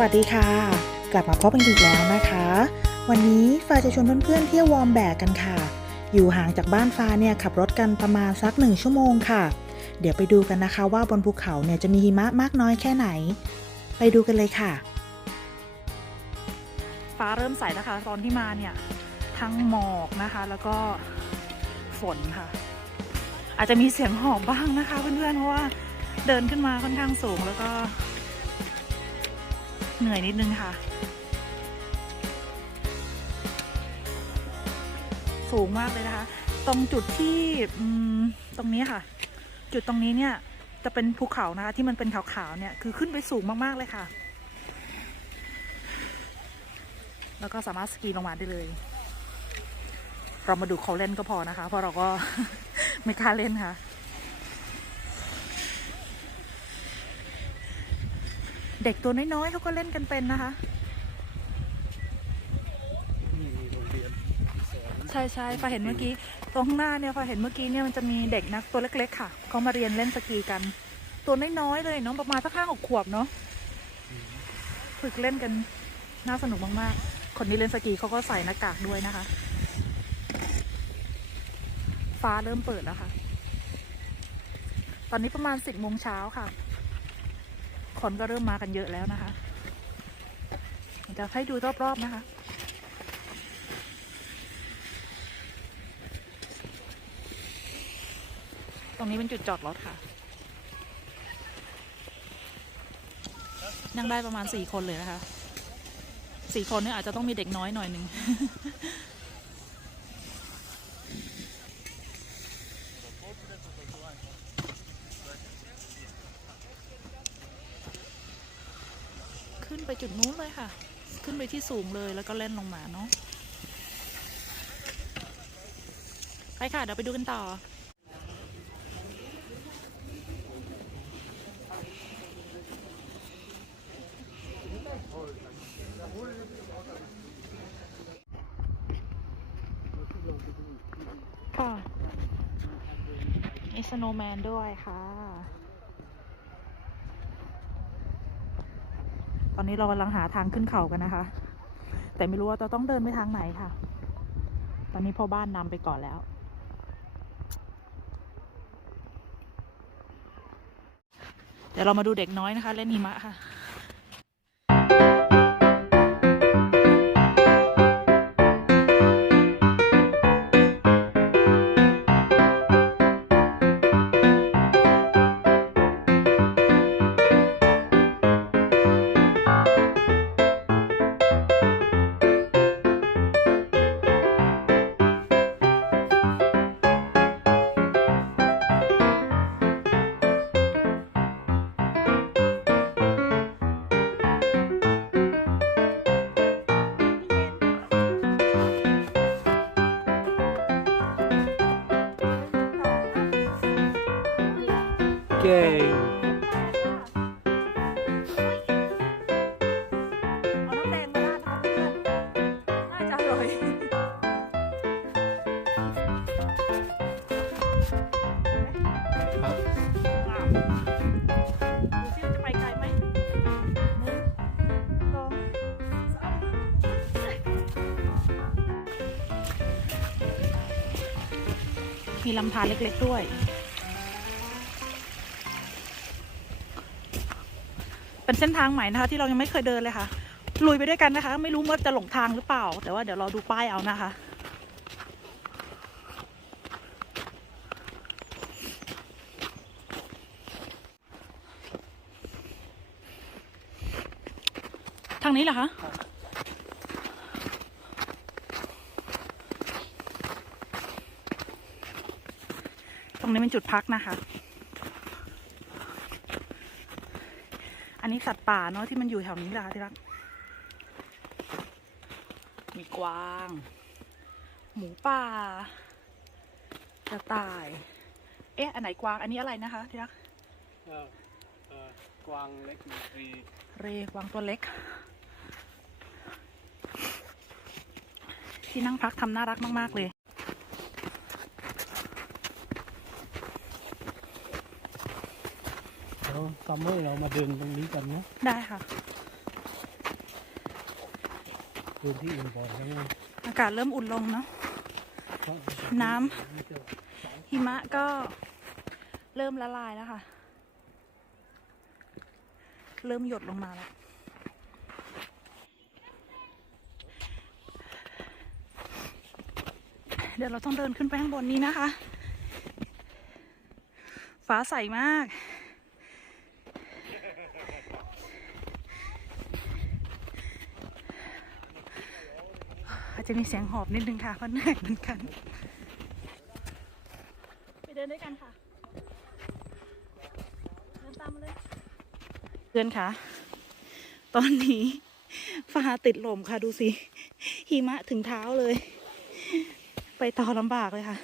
สวัสดีค่ะ กลับมาพบกันอีกแล้วนะคะ วันนี้ฟ้าจะชวนเพื่อนๆเที่ยววอร์มแบกกันค่ะ อยู่ห่างจากบ้านฟ้าเนี่ยขับรถกันประมาณสักหนึ่งชั่วโมงค่ะ เดี๋ยวไปดูกันนะคะว่าบนภูเขาเนี่ยจะมีหิมะมากน้อยแค่ไหน ไปดูกันเลยค่ะ ฟ้าเริ่มใสแล้วค่ะตอนที่มาเนี่ยทั้งหมอกนะคะ แล้วก็ฝนค่ะ อาจจะมีเสียงหอบบ้างนะคะเพื่อนๆเพราะว่าเดินขึ้นมาค่อนข้างสูงแล้วก็ เหนื่อยนิดนึงค่ะ สูงมากเลยนะคะ ตรงจุดที่ตรงนี้ค่ะ จุดตรงนี้เนี่ยจะเป็นภูเขานะคะ ที่มันเป็นขาวๆเนี่ยคือขึ้นไปสูงมากๆเลยค่ะ แล้วก็สามารถสกีลงมาได้เลย เรามาดูเขาเล่นก็พอนะคะ เพราะเราก็ไม่กล้าเล่นค่ะ เด็กตัวน้อยๆเขาก็เล่นกันเป็นนะคะ นี่โรงเรียนสอนใช่ใช่ฟ้าเห็นเมื่อกี้ ตรงข้างหน้าเนี่ยฟ้าเห็นเมื่อกี้เนี่ยมันจะมีเด็กนักตัวเล็กๆค่ะเขามาเรียนเล่นสกีกัน ตัวน้อยๆเลยเน้องประมาณสักห้าหกขวบเนาะฝึกเล่นกันน่าสนุกมากๆ คนที่เล่นสกีเขาก็ใส่หน้ากากด้วยนะคะ ฟ้าเริ่มเปิดแล้วค่ะ ตอนนี้ประมาณสิบโมงเช้าค่ะ คนก็เริ่มมากันเยอะแล้วนะคะจะให้ดูรอบๆนะคะตรงนี้เป็นจุดจอดรถค่ะ นั่งได้ประมาณสี่คนเลยนะคะ สี่คนเนี่ยอาจจะต้องมีเด็กน้อยหน่อยหนึ่ง ขึ้นไป จุดนู้นเลยค่ะ ขึ้นไปที่สูงเลยแล้วก็เล่นลงมาเนาะไปค่ะ เดี๋ยวไปดูกันต่อ ค่ะมีสโนว์แมนด้วยค่ะ อนนี้เรากำลังหาทางขึ้นเขากันนะคะ แต่ไม่รู้ว่าเราต้องเดินไปทางไหนค่ะ ตอนนี้พ่อบ้านนำไปก่อนแล้ว เดี๋ยวเรามาดูเด็กน้อยนะคะ เล่นหิมะค่ะ ก่งเอาน้ำแดงมาราดนะคะเพื่อนน่าจะอร่อยครับว้าวดูซิว่าจะไปไกลไหมหนึ่งสองสามมีลำธารเล็กๆด้วย เป็นเส้นทางใหม่นะคะ ที่เรายังไม่เคยเดินเลยค่ะ ลุยไปด้วยกันนะคะ ไม่รู้ว่าจะหลงทางหรือเปล่า แต่ว่าเดี๋ยวเราดูป้ายเอานะคะทางนี้เหรอคะ ตรงนี้เป็นจุดพักนะคะ นนี้สัตว์ป่าเนาะที่มันอยู่แถวนี้แหละค่ะที่รัก มีกวาง หมูป่ากระต่าย เอ๊ะ อันไหนกวาง อันนี้อะไรนะคะที่รักเอ่อเอ่อกวางเล็กมีรีเรกวางตัวเล็ก ที่นั่งพักทำน่ารักมาก ๆ เลย แล้วซัมเมอร์เรามาเดินตรงนี้กันนะได้ค่ะพื้นที่อื่นบ่อยแล้วไงอากาศเริ่มอุ่นลงเนาะ น้ำหิมะก็เริ่มละลายแล้วค่ะ เริ่มหยดลงมาแล้วเดี๋ยวเราต้องเดินขึ้นไปข้างบนนี้นะคะ ฟ้าใสมาก จจะมีเสียงหอบนิดนึงค่ะเพราะเหนื่อยเหมือนกัน ไปเดินด้วยกันค่ะ เดินตามมาเลยเพื่อนคะตอนนี้ฟ้าติดลมค่ะดูสิหิมะถึงเท้าเลย ไปต่อลำบากเลยค่ะ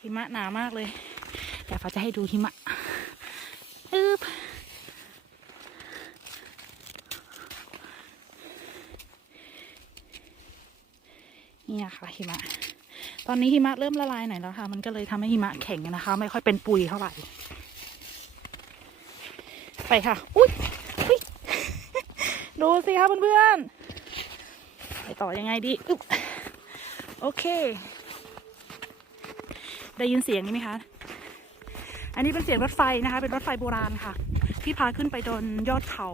หิมะหนามากเลยเดี๋ยวฟ้าจะให้ดูหิมะอึบเนี่ยค่ะ หิมะ ตอนนี้หิมะเริ่มละลายหน่อยแล้วค่ะ มันก็เลยทำให้หิมะแข็งนะคะ ไม่ค่อยเป็นปุยเท่าไหร่ ไปค่ะ อุ้ยอุ๊ยดูสิคะเพื่อนๆ ไปต่อยังไงดีอึ๊บโอเค ได้ยินเสียงนี้ไหมคะ อันนี้เป็นเสียงรถไฟนะคะ เป็นรถไฟโบราณค่ะ ที่พาขึ้นไปบนยอดเขา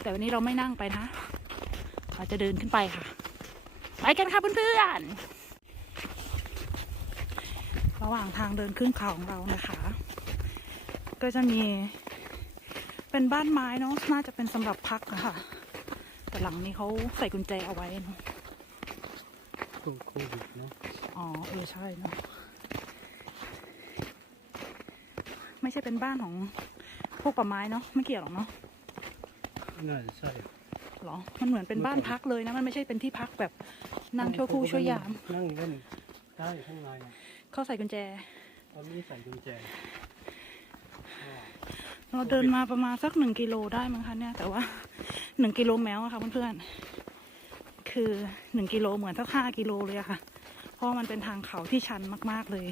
แต่วันนี้เราไม่นั่งไปนะเราจะเดินขึ้นไปค่ะ ไปกันค่ะเพื่อนๆ ระหว่างทางเดินขึ้นเขาของเรานะคะ ก็จะมีเป็นบ้านไม้เนาะน่าจะเป็นสำหรับพักอะค่ะ แต่หลังนี้เขาใส่กุญแจเอาไว้เนอะช่วงโควิดเนาะอ๋อเออใช่เนาะไม่ใช่เป็นบ้านของพวกป่าไม้เนาะไม่เกี่ยวหรอกเนาะน่าจะใช่ หรอ มันเหมือนเป็นบ้านพักเลยนะ มันไม่ใช่เป็นที่พักแบบ นั่งชั่วครู่ชั่วยาม นั่งเล่นได้ข้างในอะเขาใส่กุญแจ ตอนนี้ใส่กุญแจอ่าเราเดินมาประมาณสักหนึ่งกิโลได้มั้งคะเนี่ย แต่ว่าหนึ่งกิโลแมวอะค่ะเพื่อนๆ คือหนึ่งกิโลเหมือนสักห้ากิโลเลยอะค่ะ เพราะว่ามันเป็นทางเขาที่ชันมาก ๆเลย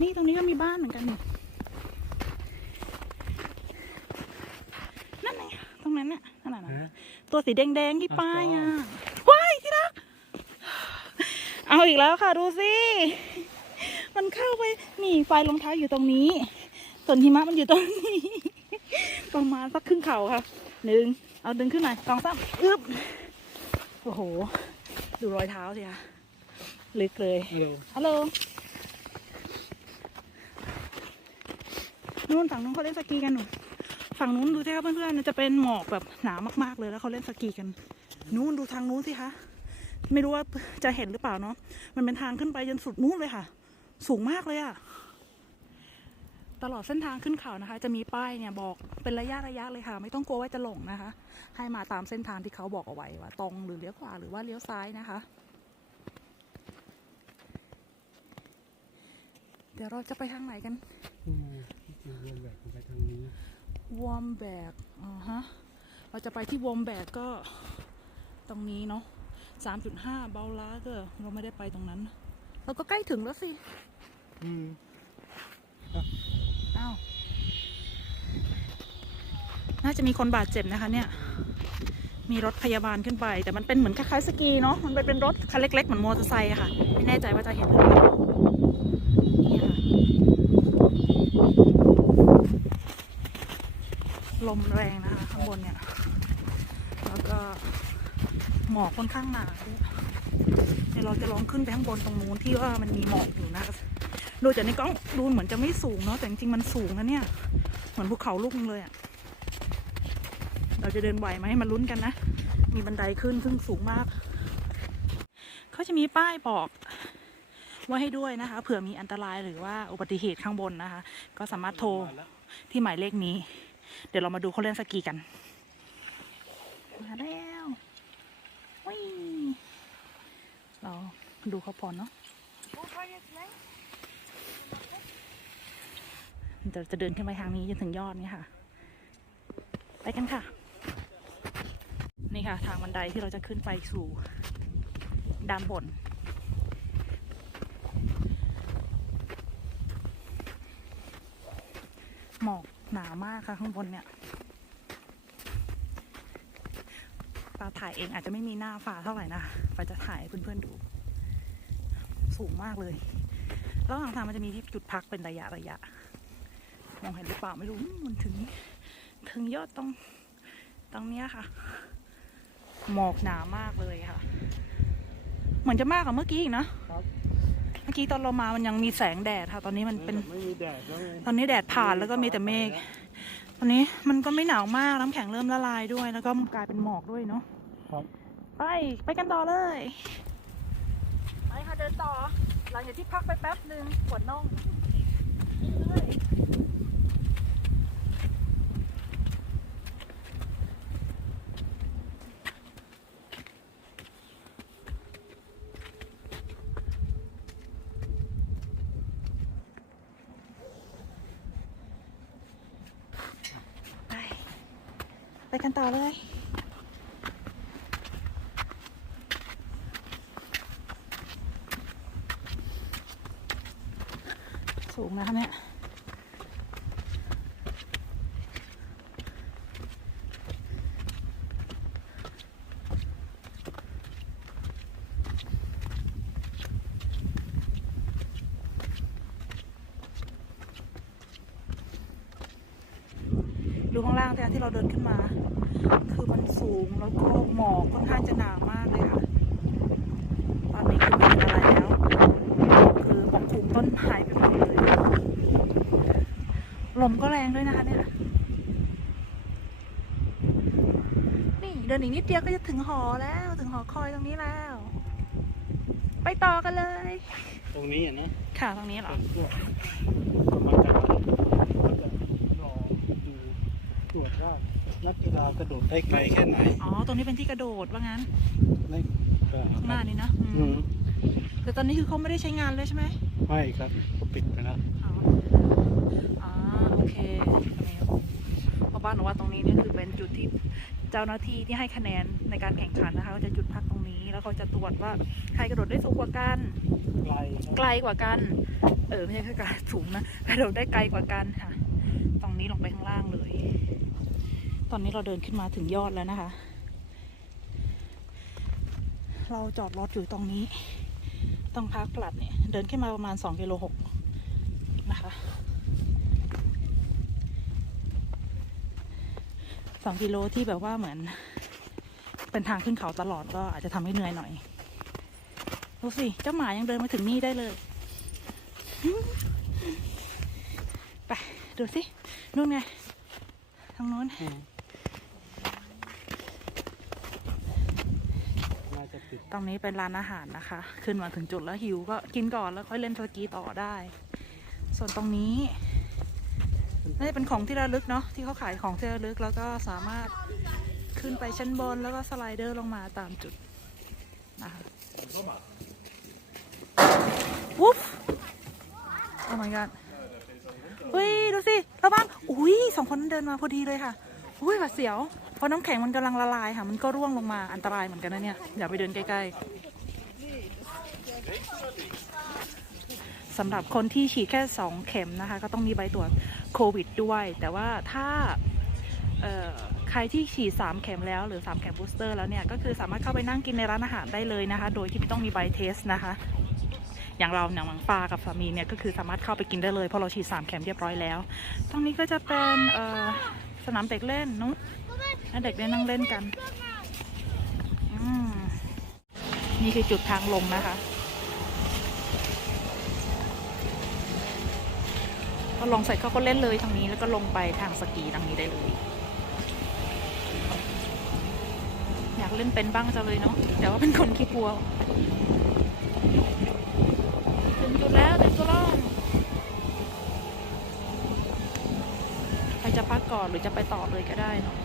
นี่ตรงนี้ก็มีบ้านเหมือนกันนี่นั่นไงตรงนั้นน่ะนั่นน่ะ ฮะ ตัวสีแดงๆที่ป้ายอ๋อะอว้ายที่รัก เอาอีกแล้วค่ะดูสิ มันเข้าไปนี่ไฟรองเท้าอยู่ตรงนี้ ส่วนหิมะมันอยู่ตรงนี้ ประมาณสักครึ่งเข่าค่ะหนึ่งเอาดึงขึ้นหน่อยสองสามอึ๊บโอ้โห ดูรอยเท้าสิคะลึกเลยฮัลโหลฮัลโหลนู่นฝั่งนู้นเขาเล่นสกีกันหนู ฝั่งนู้นดูสิคะเพื่อนๆมันจะเป็นหมอกแบบหนามากๆเลยแล้วเขาเล่นสกีกัน นู้นดูทางนู้นสิคะไม่รู้ว่าจะเห็นหรือเปล่าเนาะมันเป็นทางขึ้นไปจนสุดนู้นเลยค่ะ สูงมากเลยอะตลอดเส้นทางขึ้นเขานะคะ จะมีป้ายเนี่ยบอกเป็นระยะระยะเลยค่ะ ไม่ต้องกลัวว่าจะหลงนะคะ ให้มาตามเส้นทางที่เขาบอกเอาไว้ว่าตรงหรือเลี้ยวขวาหรือว่าเลี้ยวซ้ายนะคะ เดี๋ยวเราจะไปทางไหนกันอืมที่จริงเรียนแบบไปทางนี้ วอมแบกอ่าฮะ เราจะไปที่วอมแบกก็ตรงนี้เนาะสามจุดห้าเบาล้าก็เราไม่ได้ไปตรงนั้น เราก็ใกล้ถึงแล้วสิ อืมอ้าว น่าจะมีคนบาดเจ็บนะคะ เนี่ย มีรถพยาบาลขึ้นไป แต่มันเป็นเหมือนคล้ายๆสกีเนาะ มันเป็นรถคันเล็กๆ เหมือนมอเตอร์ไซค์อะค่ะ ไม่แน่ใจว่าจะเห็นหรือเปล่าเนี่ยค่ะ ลมแรงนะคะข้างบนเนี่ย แล้วก็หมอกค่อนข้างหนาด้วยเดี๋ยวเราจะลองขึ้นไปข้างบนตรงนู้นที่ว่ามันมีหมอกอยู่นะดูจากในกล้องดูเหมือนจะไม่สูงเนาะแต่จริงๆมันสูงนะเนี่ย เหมือนภูเขาลูกนึงเลยอะเราจะเดินไหวไหมมาลุ้นกันนะ มีบันไดขึ้นซึ่งสูงมาก เขาจะมีป้ายบอกไว่าให้ด้วยนะคะ เผื่อมีอันตรายหรือว่าอุบัติเหตุข้างบนนะคะ ก็สามารถโทรที่หมายเลขนี้ เดี๋ยวเรามาดูเขาเล่นสกีกัน มาแล้ววิเราดูเขาพอเนาะเดี๋ยวจะเดินขึ้นไปทางนี้จนถึงยอดนี้ค่ะ ไปกันค่ะ นี่ค่ะ ทางบันไดที่เราจะขึ้นไปสู่ด้านบนหมอก หนามากค่ะข้างบนเนี่ยฟ้าถ่ายเองอาจจะไม่มีหน้าฟ้าเท่าไหร่นะฟ้าจะถ่ายเพื่อนๆดู สูงมากเลยแล้วหลังทางมันจะมีที่จุดพักเป็นระยะระยะมองเห็นหรือเปล่าไม่รู้มันถึง ถึงยอดตรงตรงเนี้ยค่ะ หมอกหนามากเลยค่ะ เหมือนจะมากกว่าเมื่อกี้อีกนะครับ เมื่อกี้ตอนเรามามันยังมีแสงแดดค่ะ ตอนนี้มันเป็นไม่มีแดดแล้วไงตอนนี้แดดผ่านแล้วก็มีแต่เมฆตอนนี้มันก็ไม่หนาวมากน้ำแข็งเริ่มละลายด้วย แล้วก็กลายเป็นหมอกด้วยเนาะครับไปไปกันต่อเลยไปค่ะเดินต่อ หลังจากที่พักไปแป๊บหนึ่งปวดน่องเลย กันต่อเลย สูงนะคะเนี่ย ดู ข้างล่างแต่ที่เราเดินขึ้นมา คือมันสูงแล้วก็หมอกค่อนข้างจะหนามากเลยค่ะ ตอนนี้คือไม่เห็นอะไรแล้ว คือปกคลุมต้นไม้ไปหมดเลย ลมก็แรงด้วยนะคะเนี่ย นี่เดินอีกนิดเดียวก็จะถึงหอแล้ว ถึงหอคอยตรงนี้แล้ว ไปต่อกันเลย ตรงนี้อะนะ ค่ะตรงนี้เหรอ ตรวจมาจากมาจากรอดูตร วจว่านักกีฬากระโดดได้ไกลแค่ไหนอ๋อ ตรงนี้เป็นที่กระโดดว่างั้นในเอ่อข้างหน้านี้นะอืมอืมแต่ตอนนี้คือเขาไม่ได้ใช้งานเลยใช่ไหมไม่ครับก็ปิดไปแล้วอ๋ออ่าโอเคเพราะบ้านหนูว่าตรงนี้เนี่ยคือเป็นจุดที่เจ้าหน้าที่ที่ให้คะแนนในการแข่งขันนะคะเขาจะจุดพักตรงนี้แล้วเขาจะตรวจว่าใครกระโดดได้สูงกว่ากัน ไกลครับไกลกว่ากัน เออไม่ใช่แค่การสูงนะกระโดดได้ไกลกว่ากันค่ะ ตรงนี้ลงไปข้างล่างเลย ตอนนี้เราเดินขึ้นมาถึงยอดแล้วนะคะ เราจอดรถอยู่ตรงนี้ ต้องพักปลัดเนี่ย เดินขึ้นมาประมาณ2กิโลหกนะคะสองกิโลที่แบบว่าเหมือน เป็นทางขึ้นเขาตลอดก็อาจจะทำให้เหนื่อยหน่อยดูสิ เจ้าหมายังเดินมาถึงนี่ได้เลย ไป ดูสินู่นไง ทางโน้นาจะปิด ตรงนี้เป็นร้านอาหารนะคะ ขึ้นมาถึงจุดแล้วหิวก็กินก่อนแล้วค่อยเล่นสกีต่อได้ ส่วนตรงนี้น่าจะเป็นของที่ระลึกเนาะที่เขาขายของที่ระลึกแล้วก็สามารถขึ้นไปชั้นบนแล้วก็สไลเดอร์ลงมาตามจุดนะคะวุ๊บโอ้ my god เฮ้ย ดูสิ ระวังอุ้ยสองคนนั้นเดินมาพอดีเลยค่ะ อุ้ยหวาดเสียว เพราะน้ำแข็งมันกำลังละลายค่ะ มันก็ร่วงลงมาอันตรายเหมือนกันนะเนี่ย อย่าไปเดินใกล้ๆสำหรับคนที่ฉีดแค่ 2 เข็มนะคะ ก็ต้องมีใบตรวจโควิดด้วย แต่ว่าถ้าใครที่ฉีด 3 เข็มแล้วหรือ 3 เข็มบูสเตอร์แล้วเนี่ย ก็คือสามารถเข้าไปนั่งกินในร้านอาหารได้เลยนะคะ โดยที่ไม่ต้องมีใบเทสนะคะ อย่างเราอย่างหมังปลากับสามีเนี่ย ก็คือสามารถเข้าไปกินได้เลยเพราะเราฉีด 3 เข็มเรียบร้อยแล้ว ตรงนี้ก็จะเป็นสนามเด็กเล่นนุ๊ ให้เด็กได้นั่งเล่นกันมนี่คือจุดทางลงนะคะพอลงเสร็จเขาก็เล่นเลยทางนี้แล้วก็ลงไปทางสกีทางนี้ได้เลย อยากเล่นเป็นบ้างจังเลยเนาะแต่ว่าเป็นคนขี้กลัวถึงจุดแล้วถึงจุดล่องใครจะพักก่อนหรือจะไปต่อเลยก็ได้เนาะ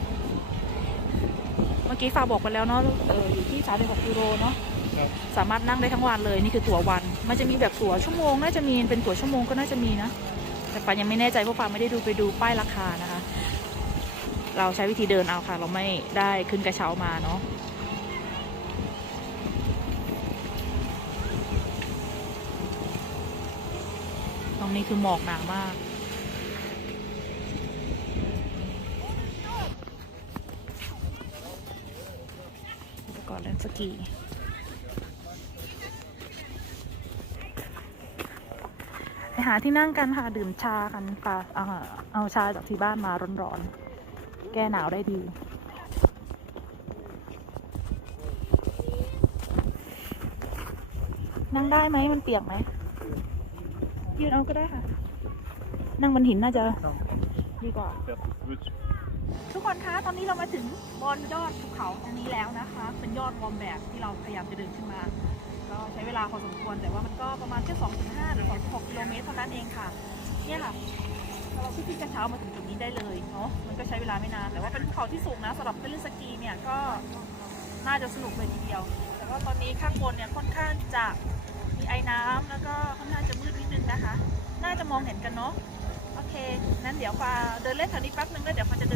มื่อกี้ฟ้าบอกไปแล้วเนาะเอออยู่ที่36ยูโรเนาะครับสามารถนั่งได้ทั้งวันเลยนี่คือตั๋ววัน มันจะมีแบบตั๋วชั่วโมงน่าจะมีเป็นตั๋วชั่วโมงก็น่าจะมีนะ แต่ฟ้ายังไม่แน่ใจเพราะฟ้าไม่ได้ดูไปดูป้ายราคานะคะ เราใช้วิธีเดินเอาค่ะ เราไม่ได้ขึ้นกระเช้ามาเนาะตรงนี้คือหมอกหนามาก อนเล่นสกีไปหาที่นั่งกันค่ะ ดื่มชากันค่ะเอาเอาชาจากที่บ้านมาร้อนๆ แก้หนาวได้ดีนั่งได้ไหมมันเปียกไหมยืนเอาก็ได้ค่ะ นั่งบนหินน่าจะดีกว่า ทุกคนคะตอนนี้เรามาถึงบนยอดภูเขาตรงนี้แล้วนะคะ เป็นยอดวอมแบกที่เราพยายามจะเดินขึ้นมา ก็ใช้เวลาพอสมควรแต่ว่ามันก็ประมาณแค่ 2.5 หรือ 2.6 กิโลเมตรเท่านั้นเองค่ะ เนี่ยค่ะเราขึ้นกระเช้ามาถึงจุดนี้ได้เลยเนาะมันก็ใช้เวลาไม่นานแต่ว่าเป็นภูเขาที่สูงนะสำหรับเล่นสกีเนี่ยก็น่าจะสนุกเลยทีเดียว แต่ว่าตอนนี้ข้างบนเนี่ยค่อนข้างจะมีไอ้น้ำแล้วก็ค่อนข้างจะมืดนิดนึงนะคะ น่าจะมองเห็นกันเนาะโอเคนั้นเดี๋ยวฟ้าเดินเล่นแถวนี้แป๊บนึงแล้วเดี๋ยวฟ้าจะ